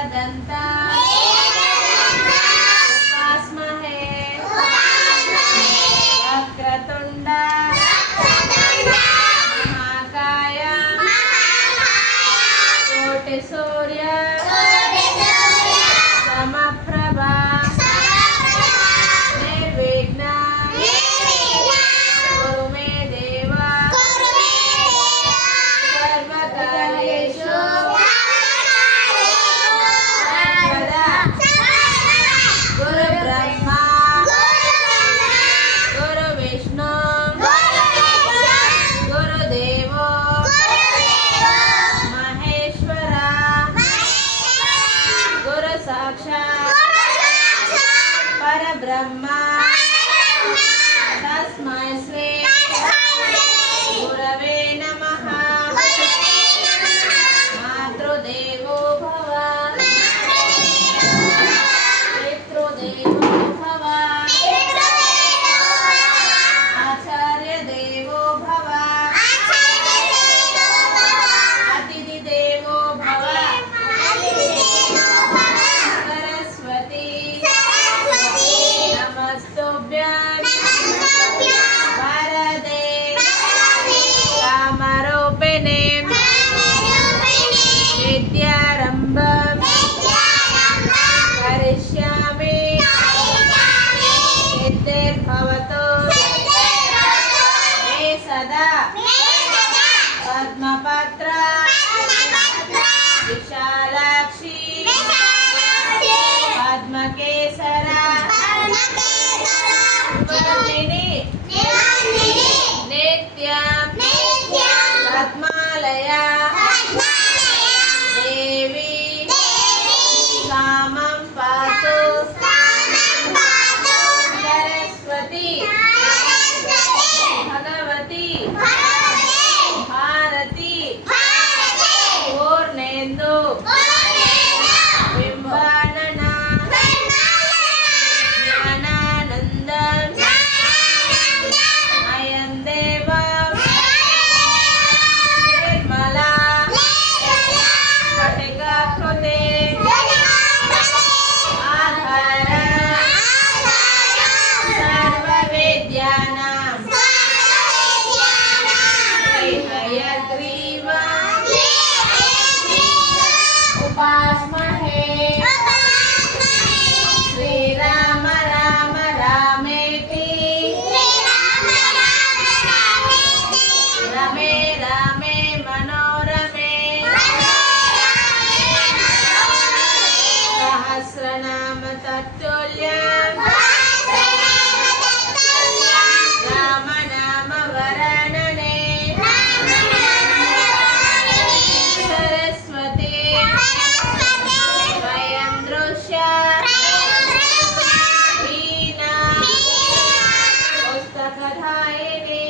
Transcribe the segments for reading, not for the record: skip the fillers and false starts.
एकदन्ता उपास्महे वक्रतुण्डा महाकाय कोटिसूर्य समप्रभा निर्विघ्ना कुरु मे देव सर्वकार्येषु सर्वदा। गुरु ब्रह्मा गुरु विष्णु गुरुदेवो महेश्वरा गुरु साक्षात् परब्रह्मा तस्मै श्री गुरवे नमः। मातृदेवो भव पितृदेवो भव आचार्यदेवो भव अतिथिदेवो भव सरस्वती नमस्तुभ्यं वरदे कामरूपिणे विद्यारम्भं करिष्यामि सिद्धिर्भवतु मे सदा पद्मपत्र विशालाक्षी पद्मकेसरा वर्णिनि नित्यं पद्मालया देवी कामं पातु सरस्वती भगवती भारती पूर्णेन्दु बिम्बानना ज्ञानानन्दं अयं देवं निर्मला स्फटिकाकृते आधारं सर्वविद्यानां हयग्रीवम् उपास्महे श्रीराम राम रामेति रमे रामे मनोरमे सहस्रनाम तत्तुल्यं राम नाम वरानने सरस्वती स्वयं दृश्या वीणा पुस्तकधारिणी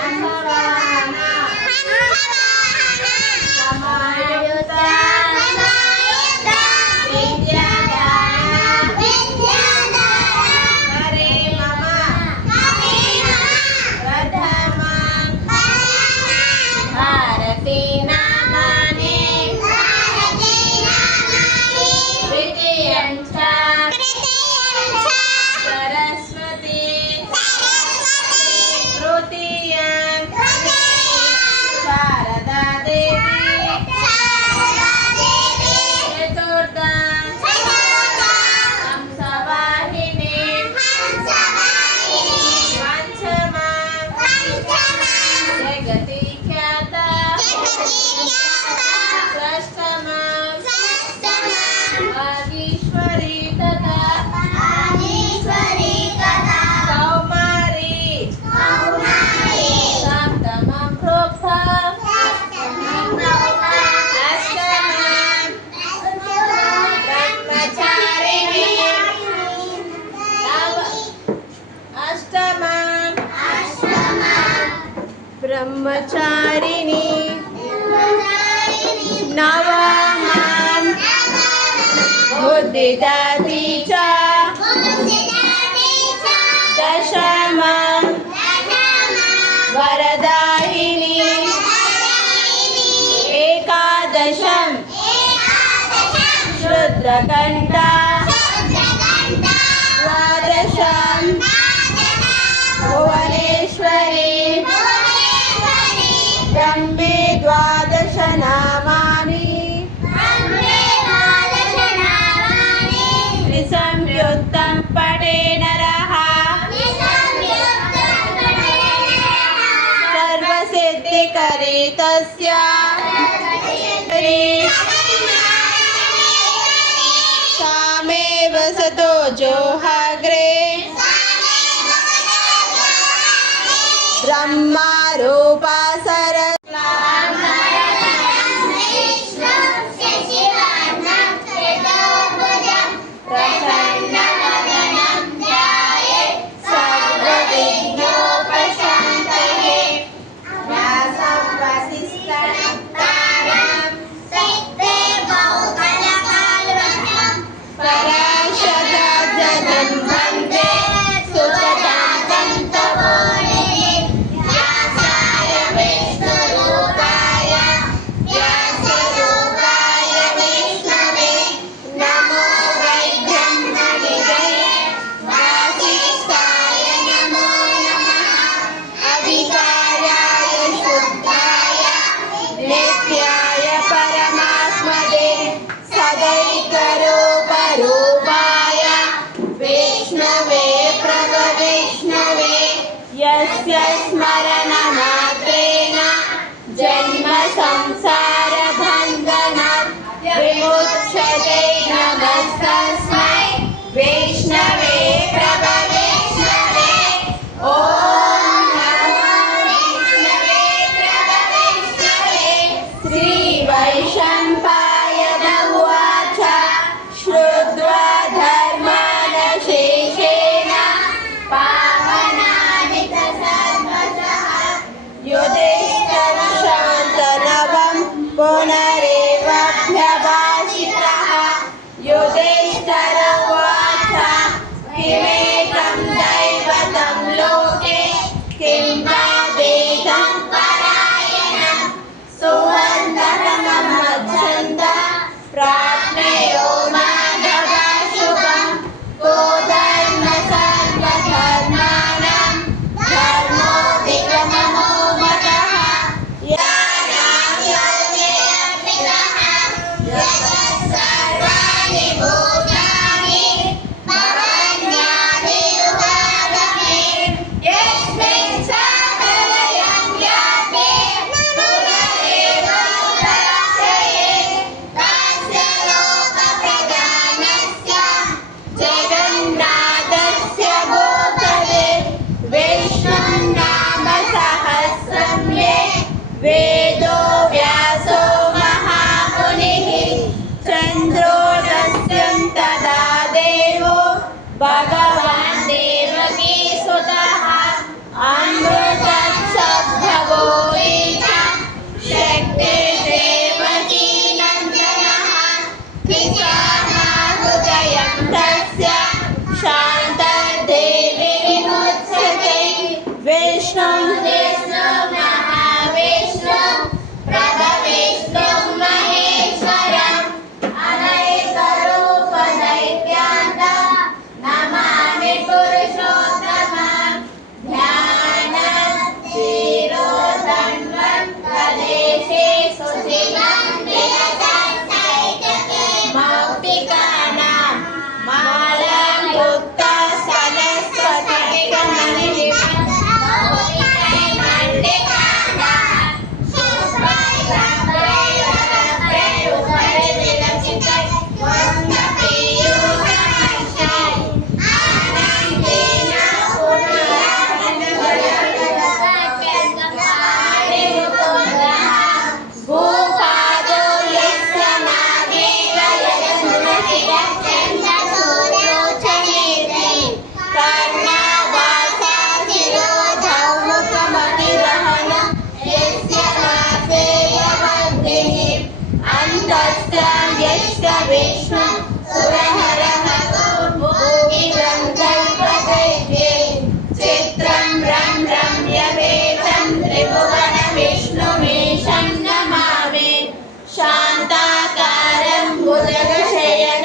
हंसवाहना समायुक्ता विद्यादाना हरे मम प्रथमं भारती नामानि द्वितीयं च सरस्वती तृतीयं शारदा देवी चतुर्थं हंसवाहिनी पंचमं जगति ख्याता षष्ठमं वागीश्वरी तथा कौमारी सप्तमं प्रोक्तम् अष्टमं ब्रह्मचारिणी अष्टमं ब्रह्मचारिणी नवमं बुद्धिदाती च दशमं वरदायिनी एकादशं शुद्रकण्ठा द्वादशं भुवनेश्वरी ब्रह्मे द्वादश नामानि त्रिसंयुक्तं पठे नरः सर्वसिद्धिकरे तस्य सामेव सतो जोहाग्रे ब्रह्मा रूपा सरस स्मरणमात्रेण जन्म संसार बन्धनात् विमुच्यते नमस्तस्मै वैष्णवे प्रभवैष्णवे ॐ नमो वैष्णवे प्रभवैष्णवे श्रीवैशम्पायन उवाच श्रुत्वा धर्मानशेषेण युधिष्ठिरशान्तनवं पुनरेवाभ्यभाषितः युधिष्ठिर उवाच किमेकं दैवतं लोके किं वा देशं परायणं सुवर्णतमं मच्छन्दः प्राप्नयो माधवशुभं को धर्म सर्वधर्माणां धर्मोऽधिगमो मतः सर्वाणि भूतानि भवन्यादियुगागमे यस्मिन् सकलयं व्याप्ते पुनरेवावतरश्रये तस्य लोकप्रधानस्य जगन्नाथस्य भूतले विष्णुं नाम सहस्रं मे वेदो व्यासो महामुनिः चन्द्रोदस्यं तदा देवो भगवान् देवकीसुतः अमृतत्सद्भवो शक्ते देवकी नन्दनः पितामहृदयं तस्य शान्तदेवी विमुच्यते विष्णुं महाविष्णुं प्रभविष्णुं महेश्वरम् अनैकरूपदैत्यान्तं नमामि पुरुषोत्तमं ध्यानस्थिरोदण्डं प्रदेशे सुशिलं मौक्तिकानां मालां युक्ता विष्णु चित्रं रम्यवेदं त्रिभुवनविष्णुमीशं नमामि शान्ताकारं भुजगशयनं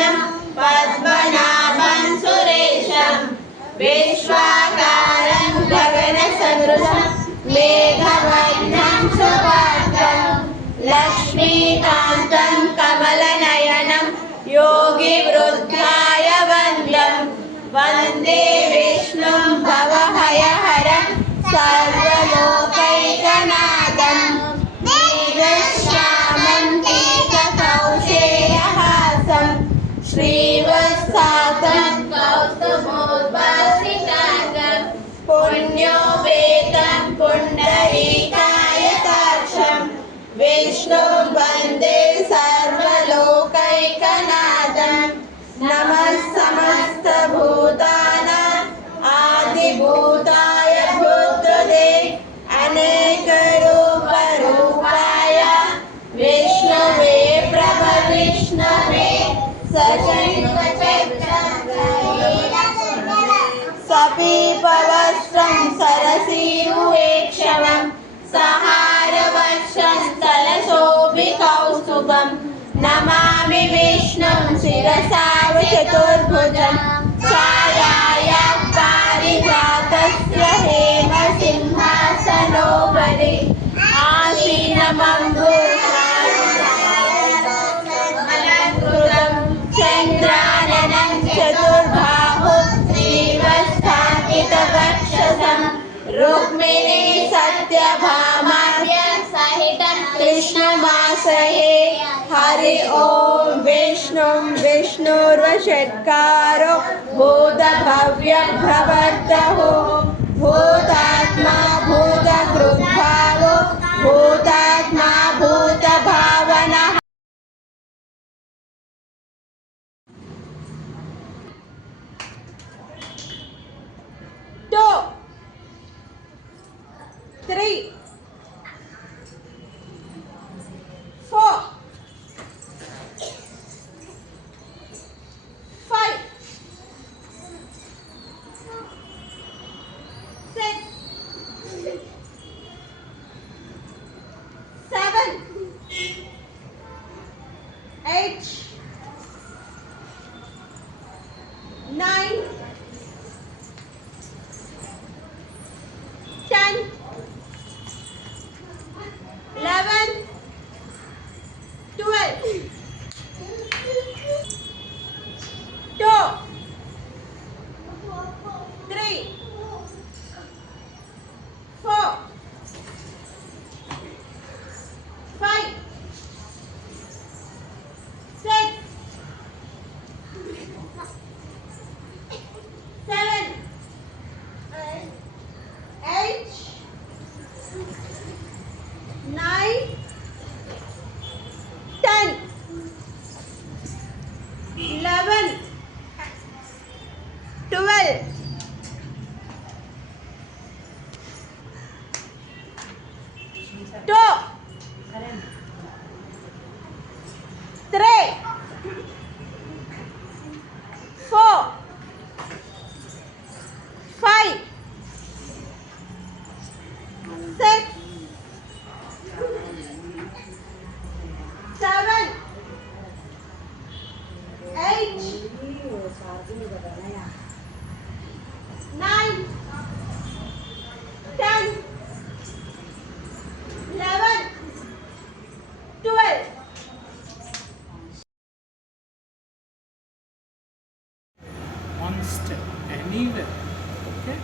शान्तं कमलनयनं योगिवृद्धाय वन्द्यं वन्दे विष्णुं भवभयहरं सर्वलोकैकनाथं मेघश्यामं पीतकौशेयहासं श्रीवत्सातं कौस्तुभोद्भासिताङ्गं पुण्यो वेदं पुण्डरीकायताक्षं विष्णुं वन्दे सर्वलोकैकनाथं नमः समस्तभूतानां आदिभूताय भूतले अनेकरूपरूपाय विष्णवे प्रभविष्णवे सपीपवस्त्रं सरसीरुवेक्षणं सहारवक्षं तलशोभिकौस्तुभं नमामि विष्णुं शिरसा चतुर्भुजं छायायां पारिजातस्य हेमसिंहासनोपरि आसीनमम्बुजालङ्कृतं चन्द्राननं चतुर्बाहु श्रीवत्स्थापितवक्षसं रुक्मिणी सत्यभामाभ्य सहितं कृष्णमासहे हरि ओम विष्णुं विष्णुर्वषट्कारो भूतभव्यभ्रवर्तहो भूतात्मा भूतकृद्भावो भूतात्मा भूतभावनः 2 3 4 5 6 7 8 9 10 11 12 2 3 4 5 6 7 8 9 10 11 12 2 3 4 5 6 7 8 9 10 11 12 one step anywhere. Okay,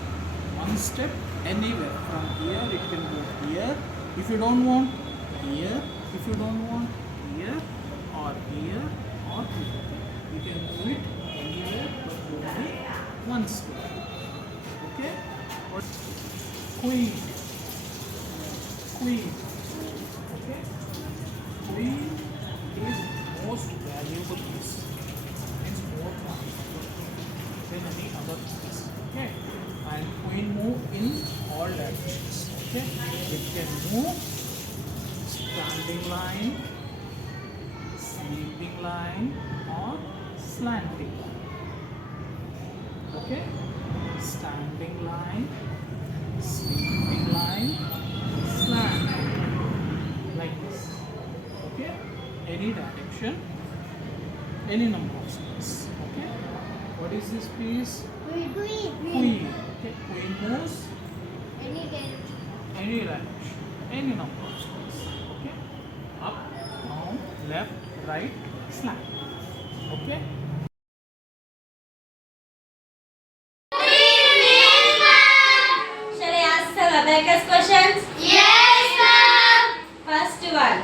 one step anywhere. From here it can go here if you don't want, here if you don't want, here or here or here. You can do it anywhere but only one step. Okay, or queen, queen. Okay, queen is most valuable piece. It's more valuable than any other piece. Okay, and queen move in all directions. Okay, it can move standing line, sleeping line, or slanting line. Okay, standing line, sleeping line, slanting like this. Okay, any direction, any number of steps. Okay, what is this piece? Queen. Okay, queen moves any direction, any number of steps. Okay, up, down, left, right, snap. Okay? Shall I ask some abacus questions? Yes, ma'am. First one.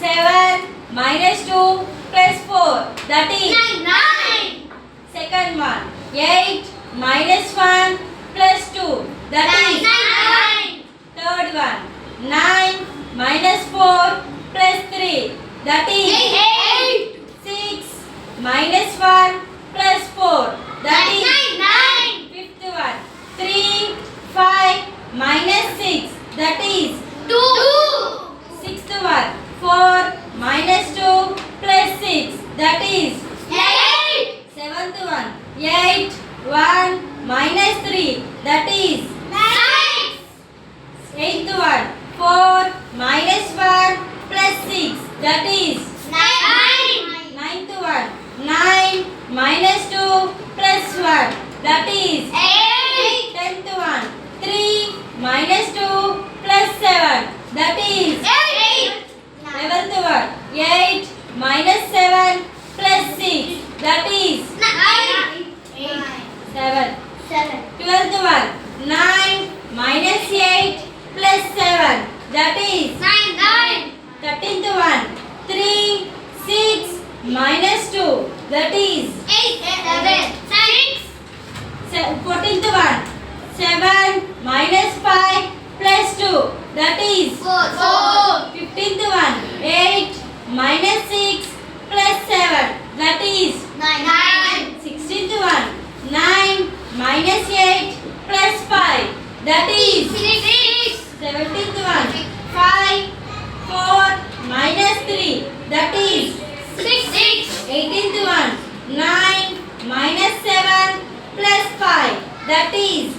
7 minus 2 plus 4. That is. 9. Second one. 8 minus 1 plus 2. That is. 9. Third one. 9 minus 4 plus 3. That is. 8. 6 minus 1 plus 4. That is. 9. Fifth one. 3, 5 minus 6. That is. 2. Sixth one. 4 minus 2 plus 6. That is. 8. Seventh one. 8, 1 minus 3. That is. 9. Eighth one. 4 minus 1 plus 6. That is. 9. Ninth one. 9 minus 2 plus 1. That is. 8. Tenth one. 3 minus 2 plus 7. That is. 8. 11th one. 8 minus 7 plus 6. That is. 7. 12th one. 9 minus 8 plus 7. That is. 13th one. 3, 6 minus 2. That is. 14th one. 7 minus 5 plus 2. That is. 15th one. 8 minus 6 plus 7. That is. 16th one. 9 minus 8 plus 5. That is. 17th one. 5, 4 minus 3. That is. 18th one. 9 minus 7 plus 5. That is.